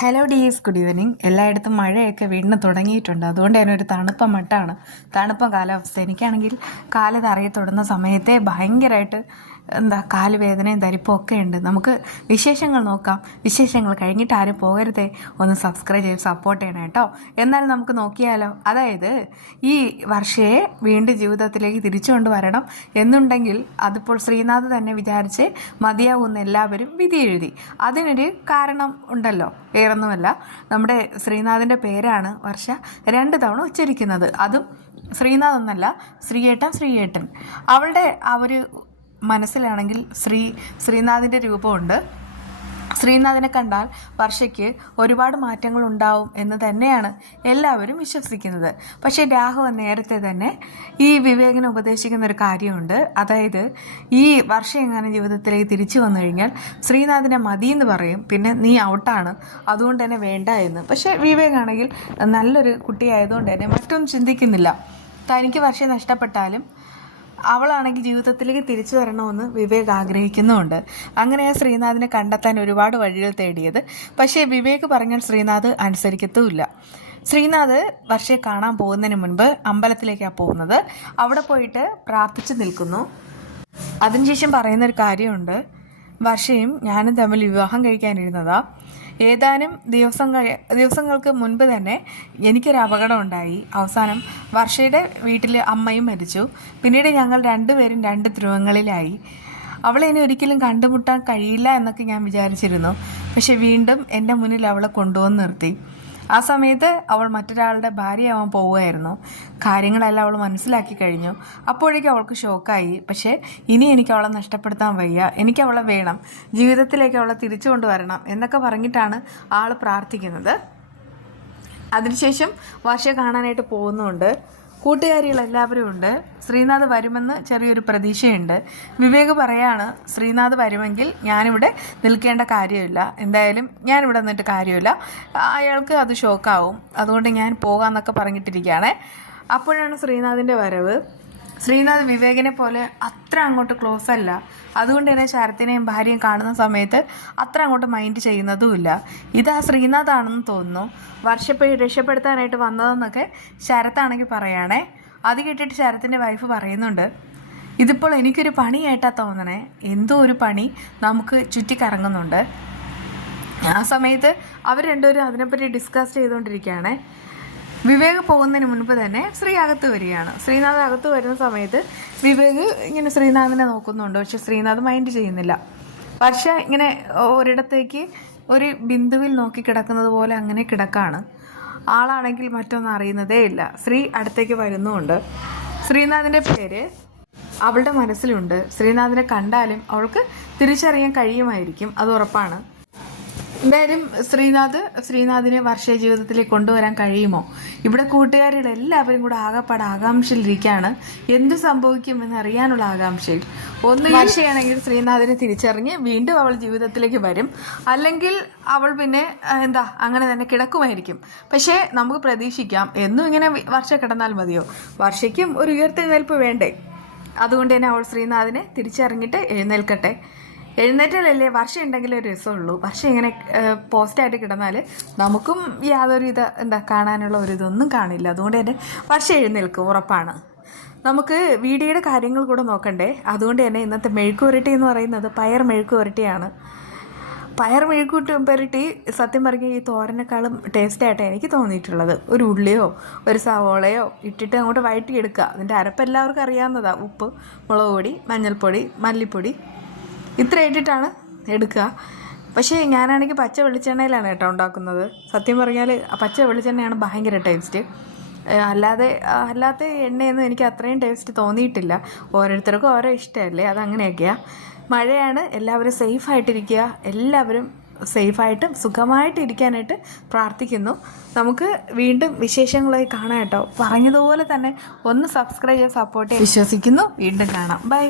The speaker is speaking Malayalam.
Hello dears, good evening. എല്ലായിടത്തും മഴയൊക്കെ വീണ്ടും തുടങ്ങിയിട്ടുണ്ട്. അതുകൊണ്ട് തന്നെ ഒരു തണുപ്പം കാലാവസ്ഥ. എനിക്കാണെങ്കിൽ കാല് തറയിൽ തൊടുന്ന സമയത്തെ ഭയങ്കരമായിട്ട് കാല് വേദനയും തരിപ്പും ഒക്കെ ഉണ്ട്. നമുക്ക് വിശേഷങ്ങൾ നോക്കാം. വിശേഷങ്ങൾ കഴിഞ്ഞിട്ട് ആരും പോകരുതേ. ഒന്ന് സബ്സ്ക്രൈബ് ചെയ്ത് സപ്പോർട്ട് ചെയ്യണം കേട്ടോ. എന്നാലും നമുക്ക് നോക്കിയാലോ. അതായത് ഈ വർഷയെ വീണ്ടും ജീവിതത്തിലേക്ക് തിരിച്ചു കൊണ്ടുവരണം എന്നുണ്ടെങ്കിൽ അതിപ്പോൾ ശ്രീനാഥ് തന്നെ വിചാരിച്ച് മതിയാവുന്ന എല്ലാവരും വിധി എഴുതി. അതിനൊരു കാരണം ഉണ്ടല്ലോ, വേറൊന്നുമല്ല, നമ്മുടെ ശ്രീനാഥിൻ്റെ പേരാണ് വർഷ 2 തവണ ഉച്ചരിക്കുന്നത്. അതും ശ്രീനാഥ് എന്നല്ല, ശ്രീയേട്ടൻ. അവളുടെ ആ ഒരു മനസ്സിലാണെങ്കിൽ ശ്രീനാഥിൻ്റെ രൂപമുണ്ട്. ശ്രീനാഥിനെ കണ്ടാൽ വർഷയ്ക്ക് ഒരുപാട് മാറ്റങ്ങൾ ഉണ്ടാവും എന്ന് തന്നെയാണ് എല്ലാവരും വിശ്വസിക്കുന്നത്. പക്ഷേ രാഘവൻ നേരത്തെ തന്നെ ഈ വിവേകിനെ ഉപദേശിക്കുന്ന ഒരു കാര്യമുണ്ട്. അതായത് ഈ വർഷം എങ്ങനെ ജീവിതത്തിലേക്ക് തിരിച്ചു വന്നു കഴിഞ്ഞാൽ ശ്രീനാഥിനെ മതിയെന്ന് പറയും, പിന്നെ നീ ഔട്ടാണ്, അതുകൊണ്ട് തന്നെ വേണ്ട എന്ന്. പക്ഷേ വിവേകാണെങ്കിൽ നല്ലൊരു കുട്ടിയായതുകൊണ്ട് തന്നെ മറ്റൊന്നും ചിന്തിക്കുന്നില്ല. തനിക്ക് വർഷം നഷ്ടപ്പെട്ടാലും അവളാണെങ്കിൽ ജീവിതത്തിലേക്ക് തിരിച്ചു വരണമെന്ന് വിവേക് ആഗ്രഹിക്കുന്നുമുണ്ട്. അങ്ങനെ ശ്രീനാഥിനെ കണ്ടെത്താൻ ഒരുപാട് വഴികൾ തേടിയത്. പക്ഷേ വിവേക് പറഞ്ഞാൽ ശ്രീനാഥ് അനുസരിക്കത്തുമില്ല. ശ്രീനാഥ് വർഷയെ കാണാൻ പോകുന്നതിന് മുൻപ് അമ്പലത്തിലേക്കാണ് പോകുന്നത്. അവിടെ പോയിട്ട് പ്രാർത്ഥിച്ചു നിൽക്കുന്നു. അതിനുശേഷം പറയുന്നൊരു കാര്യമുണ്ട്, വർഷയും ഞാനും തമ്മിൽ വിവാഹം കഴിക്കാനിരുന്നതാ. ഏതാനും ദിവസങ്ങൾക്ക് മുൻപ് തന്നെ എനിക്കൊരു അപകടം ഉണ്ടായി. അവസാനം വർഷയുടെ വീട്ടിൽ അമ്മയും മരിച്ചു. പിന്നീട് ഞങ്ങൾ രണ്ടുപേരും 2 ധ്രുവങ്ങളിലായി. അവളെ ഇനി ഒരിക്കലും കണ്ടുമുട്ടാൻ കഴിയില്ല എന്നൊക്കെ ഞാൻ വിചാരിച്ചിരുന്നു. പക്ഷെ വീണ്ടും എൻ്റെ മുന്നിൽ അവളെ കൊണ്ടുവന്ന് നിർത്തി. ആ സമയത്ത് അവൾ മറ്റൊരാളുടെ ഭാര്യയാവാൻ പോവുകയായിരുന്നു. കാര്യങ്ങളെല്ലാം അവൾ മനസ്സിലാക്കി കഴിഞ്ഞു. അപ്പോഴേക്കും അവൾക്ക് ഷോക്കായി. പക്ഷേ ഇനി എനിക്ക് അവളെ നഷ്ടപ്പെടുത്താൻ വയ്യ, എനിക്ക് അവളെ വേണം, ജീവിതത്തിലേക്ക് അവളെ തിരിച്ചു കൊണ്ടുവരണം എന്നൊക്കെ പറഞ്ഞിട്ടാണ് ആൾ പ്രാർത്ഥിക്കുന്നത്. അതിനുശേഷം വർഷയെ കാണാനായിട്ട് പോകുന്നുണ്ട്. കൂട്ടുകാരികളെല്ലാവരും ഉണ്ട്. ശ്രീനാഥ് വരുമെന്ന് ചെറിയൊരു പ്രതീക്ഷയുണ്ട്. വിവേക് പറയാണ്, ശ്രീനാഥ് വരുമെങ്കിൽ ഞാനിവിടെ നിൽക്കേണ്ട കാര്യമില്ല, എന്തായാലും ഞാനിവിടെ നിന്നിട്ട് കാര്യമില്ല, അയാൾക്ക് അത് ഷോക്കാവും, അതുകൊണ്ട് ഞാൻ പോകാമെന്നൊക്കെ പറഞ്ഞിട്ടിരിക്കുകയാണ്. അപ്പോഴാണ് ശ്രീനാഥിൻ്റെ വരവ്. ശ്രീനാഥ് വിവേകിനെ പോലെ അത്ര അങ്ങോട്ട് ക്ലോസ് അല്ല. അതുകൊണ്ട് തന്നെ ശരത്തിനെയും ഭാര്യയും കാണുന്ന സമയത്ത് അത്ര അങ്ങോട്ട് മൈൻഡ് ചെയ്യുന്നതുമില്ല. ഇതാ ശ്രീനാഥാണെന്ന് തോന്നുന്നു വർഷപ്പോയി രക്ഷപ്പെടുത്താനായിട്ട് വന്നതെന്നൊക്കെ ശരത്താണെങ്കിൽ പറയുകയാണേ. അത് കേട്ടിട്ട് ശരത്തിൻ്റെ വൈഫ് പറയുന്നുണ്ട്, ഇതിപ്പോൾ എനിക്കൊരു പണിയായിട്ടാ തോന്നണേ, എന്തോ ഒരു പണി നമുക്ക് ചുറ്റിക്കറങ്ങുന്നുണ്ട്. ആ സമയത്ത് അവർ രണ്ടുപേരും അതിനെപ്പറ്റി ഡിസ്കസ് ചെയ്തുകൊണ്ടിരിക്കുകയാണ്. വിവേക് പോകുന്നതിന് മുൻപ് തന്നെ ശ്രീ അകത്ത് വരികയാണ്. ശ്രീനാഥ് അകത്ത് വരുന്ന സമയത്ത് വിവേക് ഇങ്ങനെ ശ്രീനാഥിനെ നോക്കുന്നുണ്ട്. പക്ഷെ ശ്രീനാഥ് മൈൻഡ് ചെയ്യുന്നില്ല. വർഷ ഇങ്ങനെ ഒരിടത്തേക്ക് ഒരു ബിന്ദുവിൽ നോക്കി കിടക്കുന്നത് പോലെ അങ്ങനെ കിടക്കാണ്. ആളാണെങ്കിൽ മറ്റൊന്നും അറിയുന്നതേ ഇല്ല. ശ്രീ അടുത്തേക്ക് വരുന്നുമുണ്ട്. ശ്രീനാഥിൻ്റെ പേര് അവളുടെ മനസ്സിലുണ്ട്. ശ്രീനാഥിനെ കണ്ടാലും അവൾക്ക് തിരിച്ചറിയാൻ കഴിയുമായിരിക്കും, അത് ഉറപ്പാണ്. എന്തായാലും ശ്രീനാഥിനെ വർഷ ജീവിതത്തിലേക്ക് കൊണ്ടുവരാൻ കഴിയുമോ? ഇവിടെ കൂട്ടുകാരികൾ എല്ലാവരും കൂടെ ആകെപ്പാട് ആകാംക്ഷയിലിരിക്കുകയാണ്. എന്ത് സംഭവിക്കും എന്നറിയാനുള്ള ആകാംക്ഷയിൽ. ഒന്ന് വർഷയാണെങ്കിൽ ശ്രീനാഥിനെ തിരിച്ചറിഞ്ഞ് വീണ്ടും അവൾ ജീവിതത്തിലേക്ക് വരും, അല്ലെങ്കിൽ അവൾ പിന്നെ അങ്ങനെ തന്നെ കിടക്കുമായിരിക്കും. പക്ഷേ നമുക്ക് പ്രതീക്ഷിക്കാം, എന്നും ഇങ്ങനെ വർഷ കിടന്നാൽ മതിയോ? വർഷയ്ക്കും ഒരു ഉയർത്തെഴുന്നേൽപ്പ് വേണ്ടേ? അതുകൊണ്ട് തന്നെ അവൾ ശ്രീനാഥിനെ തിരിച്ചറിഞ്ഞിട്ട് എഴുന്നേൽക്കട്ടെ. എഴുന്നേറ്റാലല്ലേ വർഷ ഉണ്ടെങ്കിൽ ഒരു രസമുള്ളൂ. വർഷ ഇങ്ങനെ പോസ്റ്റായിട്ട് കിടന്നാൽ നമുക്കും യാതൊരു കാണാനുള്ള ഒരു ഇതൊന്നും കാണില്ല. അതുകൊണ്ട് തന്നെ വർഷ എഴുന്നേൽക്കും, ഉറപ്പാണ്. നമുക്ക് വീഡിയോയുടെ കാര്യങ്ങൾ കൂടെ നോക്കണ്ടേ. അതുകൊണ്ട് തന്നെ ഇന്നത്തെ മെഴുക്കുവരട്ടി എന്ന് പറയുന്നത് പയർ മെഴുക്കുവരട്ടിയാണ്. പയർ മെഴുക്കുവരട്ടി സത്യം പറഞ്ഞാൽ ഈ തോരനേക്കാളും ടേസ്റ്റായിട്ട് എനിക്ക് തോന്നിയിട്ടുള്ളത്. ഒരു ഉള്ളിയോ ഒരു സവോളയോ ഇട്ടിട്ട് അങ്ങോട്ട് വഴറ്റിയെടുക്കുക. അതിൻ്റെ അരപ്പ് എല്ലാവർക്കും അറിയാവുന്നതാണ്. ഉപ്പ്, മുളക് പൊടി, മഞ്ഞൾപ്പൊടി, മല്ലിപ്പൊടി, ഇത്ര ഇട്ടിട്ടാണ് എടുക്കുക. പക്ഷേ ഞാനാണെങ്കിൽ പച്ച വെളിച്ചെണ്ണയിലാണ് കേട്ടോ ഉണ്ടാക്കുന്നത്. സത്യം പറഞ്ഞാൽ പച്ച വെളിച്ചെണ്ണയാണ് ഭയങ്കര ടേസ്റ്റ്. അല്ലാത്ത എണ്ണയൊന്നും എനിക്ക് അത്രയും ടേസ്റ്റ് തോന്നിയിട്ടില്ല. ഓരോരുത്തർക്കും ഓരോ ഇഷ്ടമല്ലേ, അതങ്ങനെയൊക്കെയാണ്. മഴയാണ്, എല്ലാവരും സേഫായിട്ടിരിക്കുക. എല്ലാവരും സേഫായിട്ടും സുഖമായിട്ട് ഇരിക്കാനായിട്ട് പ്രാർത്ഥിക്കുന്നു. നമുക്ക് വീണ്ടും വിശേഷങ്ങളായി കാണാം കേട്ടോ. പറഞ്ഞതുപോലെ തന്നെ ഒന്ന് സബ്സ്ക്രൈബ് ചെയ്ത് സപ്പോർട്ട് ചെയ്ത് വിശ്വസിക്കുന്നു. വീണ്ടും കാണാം. ബൈ.